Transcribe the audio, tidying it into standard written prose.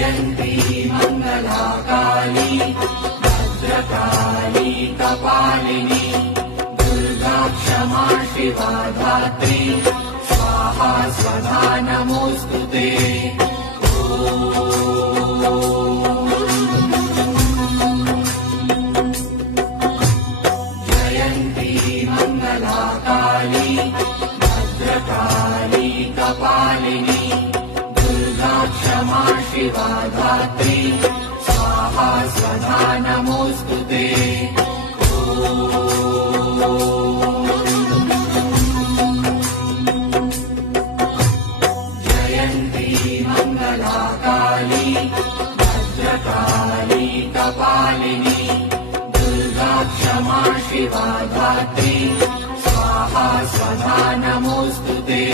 जयन्ती मङ्गलाकाली भद्रकाली कपालिनी दुर्गा क्षमा शिवा धात्री स्वाहा स्वधा नमोऽस्तु ते। जयन्ती मङ्गलाकाली भद्रकाली कपालिनी दुर्गा क्षमा शिवा धात्री स्वाहा स्वधा नमोऽस्तु ते। जयन्ती मङ्गलाकाली भद्रकाली कपालिनी दुर्गा क्षमा शिवा धात्री स्वाहा स्वधा नमोऽस्तु ते।